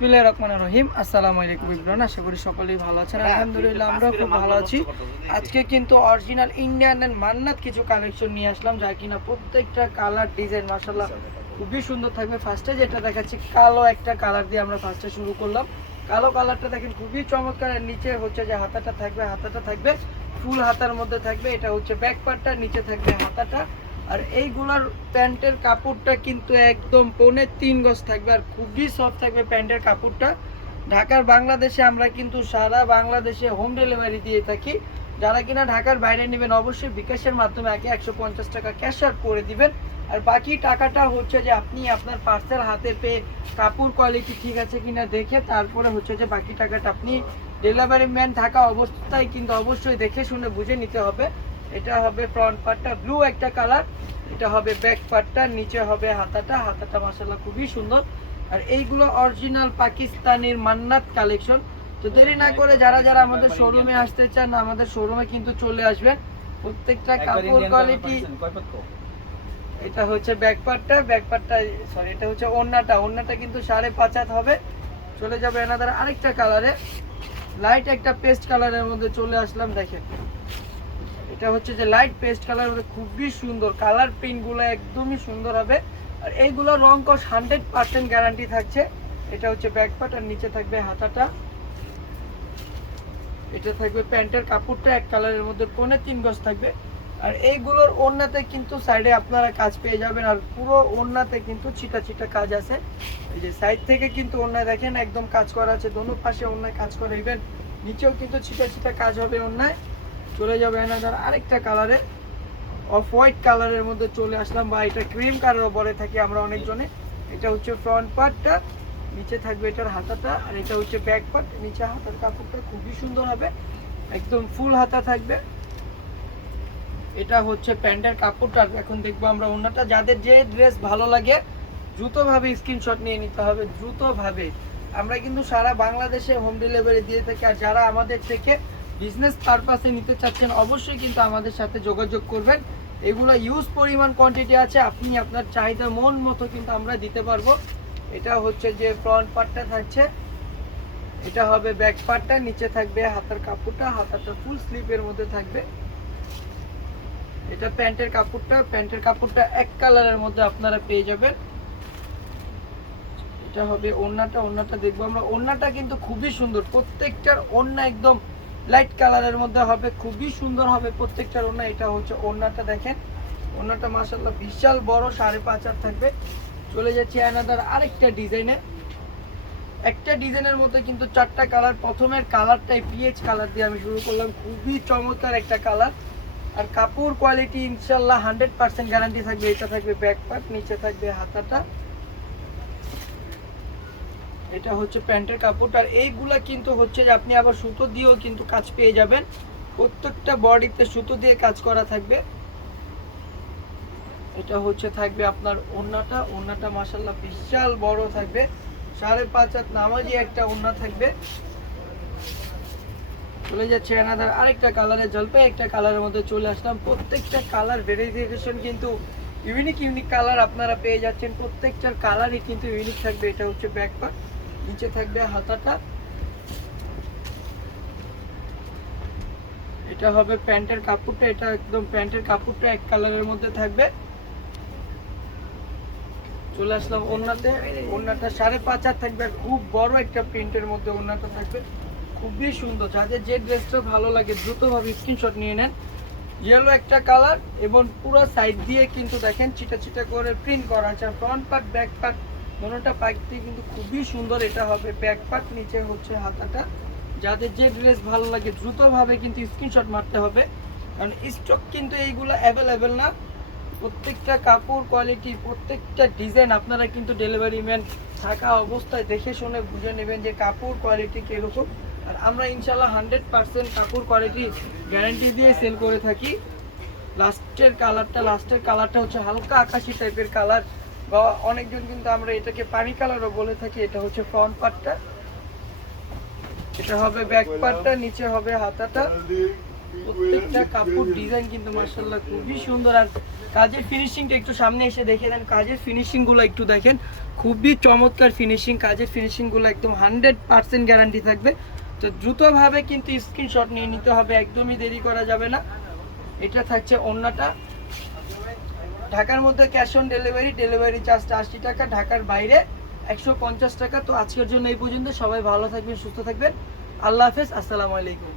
বিসমিল্লাহির রহমানির রহিম। আসসালামু আলাইকুম ইব্রান আশা করি সকলেই ভালো আছেন। আলহামদুলিল্লাহ আমরা খুব ভালো আছি। আজকে কিন্তু অরিজিনাল ইন্ডিয়ান এন্ড মান্নাত কিছু কালেকশন নিয়ে আসলাম যা কিনা প্রত্যেকটা কালার ডিজাইন মাশাআল্লাহ খুবই সুন্দর থাকবে। ফার্স্টে যেটা দেখাচ্ছি কালো একটা কালার দিয়ে আমরা ফার্স্টে শুরু করলাম। কালো কালারটা দেখেন খুবই চমৎকার। আর নিচে হচ্ছে যে হাতাটা থাকবে হাতাটা থাকবে ফুল হাতার মধ্যে থাকবে। এটা হচ্ছে ব্যাক পার্টটা নিচে থাকবে হাতাটা। আর এইগুলার প্যান্টের কাপড়টা কিন্তু একদম পৌনে তিন গজ থাকবে আর খুবই সফট থাকবে প্যান্টের কাপড়টা। ঢাকার বাংলাদেশে আমরা কিন্তু সারা বাংলাদেশে হোম ডেলিভারি দিয়ে থাকি। যারা কিনা ঢাকার বাইরে নেবেন অবশ্যই বিকাশের মাধ্যমে আগে একশো পঞ্চাশ টাকা ক্যাশ আউট করে দিবেন। আর বাকি টাকাটা হচ্ছে যে আপনি আপনার পার্সেল হাতে পেয়ে কাপড় কোয়ালিটি ঠিক আছে কিনা দেখে তারপরে হচ্ছে যে বাকি টাকাটা আপনি ডেলিভারি ম্যান থাকা অবস্থায় কিন্তু অবশ্যই দেখে শুনে বুঝে নিতে হবে। এটা হবে ফ্রন্ট পার্টটা ব্লু একটা কালার এটা হবে ব্যাক পার্টটা নিচে হবে হাতাটা। হাতাটা মাসাল্লাহ খুবই সুন্দর। আর এইগুলো অরিজিনাল পাকিস্তানের মান্নাত কালেকশন তো দেরি না করে যারা যারা আমাদের শোরুমে আসতে চান আমাদের শোরুমে কিন্তু চলে আসবেন। প্রত্যেকটা কাপড় কোয়ালিটি এটা হচ্ছে ব্যাক পার্টটা ব্যাক পার্টটা সরি এটা হচ্ছে ওন্নাটা ওন্নাটা কিন্তু সাড়ে পাঁচ হাত হবে। চলে যাবে এনাদের আরেকটা কালারে লাইট একটা পেস্ট কালারের মধ্যে চলে আসলাম দেখেন। এটা হচ্ছে যে লাইট পেস্ট কালার মধ্যে খুবই সুন্দর। কালার প্রিন্টগুলো একদমই সুন্দর হবে। আর এইগুলো রং কস হান্ড্রেড পার্সেন্ট গ্যারান্টি থাকছে। এটা হচ্ছে ব্যাক পার্ট আর নিচে থাকবে হাতাটা। এটা থাকবে প্যান্টের কাপড়টা এক কালারের মধ্যে পৌনে তিন গজ থাকবে। আর এইগুলোর ওড়নাতে কিন্তু সাইডে আপনারা কাজ পেয়ে যাবেন। আর পুরো ওড়নাতে কিন্তু ছিটা ছিটা কাজ আছে। এই যে সাইড থেকে কিন্তু ওড়নায় দেখেন একদম কাজ করা আছে। দোনো পাশে ওড়নায় কাজ করে। ইভেন নিচেও কিন্তু ছিটা ছিটা কাজ হবে ওড়নায়। চলে যাবে এনাদার আরেকটা কালারে অফ হোয়াইট কালারের মধ্যে চলে আসলাম বা এটা ক্রিম কালারও বলে থাকি আমরা অনেকজনে। এটা হচ্ছে ফ্রন্ট পার্টটা নিচে থাকবে এটার হাতাটা, আর এটা হচ্ছে ব্যাক পার্ট নিচে হাতার কাপড়টা খুবই সুন্দর হবে, একদম ফুল হাতা থাকবে। এটা হচ্ছে প্যান্টের কাপড়টা এখন দেখব আমরা অন্যটা যাদের যে ড্রেস ভালো লাগে, দ্রুতভাবে স্ক্রিনশট নিয়ে নিতে হবে, দ্রুতভাবে। আমরা কিন্তু সারা বাংলাদেশে হোম ডেলিভারি দিয়ে থাকি, আর যারা আমাদের থেকে বিজনেস পারপাসে নিতে চাচ্ছেন, অবশ্যই কিন্তু আমাদের সাথে যোগাযোগ করবেন। এগুলো ইউজ পরিমাণ কোয়ান্টিটি আছে, আপনি আপনার চাহিদা মন মতো কিন্তু আমরা দিতে পারব। এটা হচ্ছে যে ফ্রন্ট পার্টটা থাকছে। এটা হবে ব্যাক পার্টটা নিচে থাকবে হাতার কাপড়টা, হাতাটা ফুল স্লিপের মধ্যে থাকবে। এটা প্যান্টের কাপড়টা প্যান্টের কাপড়টা এক কালারের মধ্যে আপনারা পেয়ে যাবেন। এটা হবে ওড়নাটা ওড়নাটা দেখব আমরা। ওড়নাটা কিন্তু খুবই সুন্দর, প্রত্যেকটার ওড়না একদম লাইট কালারের মধ্যে হবে, খুবই সুন্দর হবে প্রত্যেকটার ওড়না। এটা হচ্ছে ওড়নাটা দেখেন। ওড়নাটা মাসাল্লাহ বিশাল বড়, সাড়ে পাঁচ হাত থাকবে। চলে যাচ্ছে অ্যানাদার আরেকটা ডিজাইনে একটা ডিজাইনের মধ্যে কিন্তু চারটা কালার প্রথমের কালারটাই পিএইচ কালার দিয়ে আমি শুরু করলাম। খুবই চমৎকার একটা কালার আর কাপড় কোয়ালিটি ইনশাল্লাহ হান্ড্রেড পার্সেন্ট গ্যারান্টি থাকবে। এটা থাকবে ব্যাক পার্ট নিচে থাকবে হাতাটা। এটা হচ্ছে প্যান্টের কাপড় আর এইগুলা কিন্তু হচ্ছে যে আপনি আবার সুতো দিয়েও কিন্তু কাজ পেয়ে যাবেন। প্রত্যেকটা বডিতে সুতো দিয়ে কাজ করা থাকবে। এটা হচ্ছে থাকবে আপনার ওড়নাটা ওড়নাটা মাসাল্লাহ বিশাল বড় থাকবে। সাড়ে পাঁচ হাত নামাজি একটা ওড়না থাকবে। চলে যাচ্ছে এনাদার আরেকটা কালারে জলপাই একটা কালারের মধ্যে চলে আসলাম। প্রত্যেকটা কালার ভেরিফিকেশন কিন্তু ইউনিক ইউনিক কালার আপনারা পেয়ে যাচ্ছেন। প্রত্যেকটার কালারই কিন্তু ইউনিক থাকবে। এটা হচ্ছে ব্যাক পার্ট নিচে থাকবে হাতাটা। এটা হবে প্যান্টের কাপড়টা, এটা একদম প্যান্টের কাপড়টা এক কালারের মধ্যে থাকবে। চলে আসলাম ওড়নাতে। ওড়নাটা সাড়ে পাঁচ হাত থাকবে খুব বড় একটা প্রিন্টের মধ্যে ওনাটা থাকবে। খুবই সুন্দর যাদের যে ড্রেসটা ভালো লাগে, দ্রুতভাবে স্ক্রিনশট নিয়ে নেন। ইয়েলো একটা কালার এবং পুরো সাইড দিয়ে কিন্তু দেখেন চিটা চিটা করে প্রিন্ট করা আছে front part back part part দিয়ে কিন্তু খুবই সুন্দর, এটা হবে ব্যাক পার্ট নিচে হচ্ছে হাতাটা। যাদের যে ড্রেস ভালো লাগে, দ্রুতভাবে কিন্তু স্ক্রিনশট মারতে হবে। কারণ স্টক কিন্তু এইগুলো অ্যাভেলেবেল না। প্রত্যেকটা কাপড় কোয়ালিটি প্রত্যেকটা ডিজাইন আপনারা কিন্তু ডেলিভারি ম্যান থাকা অবস্থায় দেখে শুনে বুঝে নেবেন যে কাপড় কোয়ালিটি কীরকম। আর আমরা ইনশাল্লাহ হান্ড্রেড পার্সেন্ট কাপড় কোয়ালিটি গ্যারান্টি দিয়ে সেল করে থাকি। লাস্টের কালারটা লাস্টের কালারটা হচ্ছে হালকা আকাশি টাইপের কালার বা অনেকজন কিন্তু আমরা এটাকে পানি কালারও বলে থাকি, এটা হচ্ছে ফ্রন্ট পার্টটা এটা হবে ব্যাক পার্টটা নিচে হবে হাতাটা। প্রত্যেকটা কাপড় ডিজাইন কিন্তু মার্শাল্লাহ খুবই সুন্দর। আর কাজের ফিনিশিংটা একটু সামনে এসে দেখে দেন কাজের ফিনিশিংগুলো একটু দেখেন। খুবই চমৎকার ফিনিশিং কাজের ফিনিশিংগুলো একদম হান্ড্রেড পার্সেন্ট গ্যারান্টি থাকবে। তো দ্রুতভাবে কিন্তু স্ক্রিনশট নিয়ে নিতে হবে। একদমই দেরি করা যাবে না। এটা থাকছে অন্যটা ঢাকার মধ্যে ক্যাশ অন ডেলিভারি ডেলিভারি চার্জটা আশি টাকা, ঢাকার বাইরে একশো পঞ্চাশ টাকা। তো আজকের জন্য এই পর্যন্ত। সবাই ভালো থাকবেন, সুস্থ থাকবেন। আল্লাহ হাফেজ, আসসালামু আলাইকুম।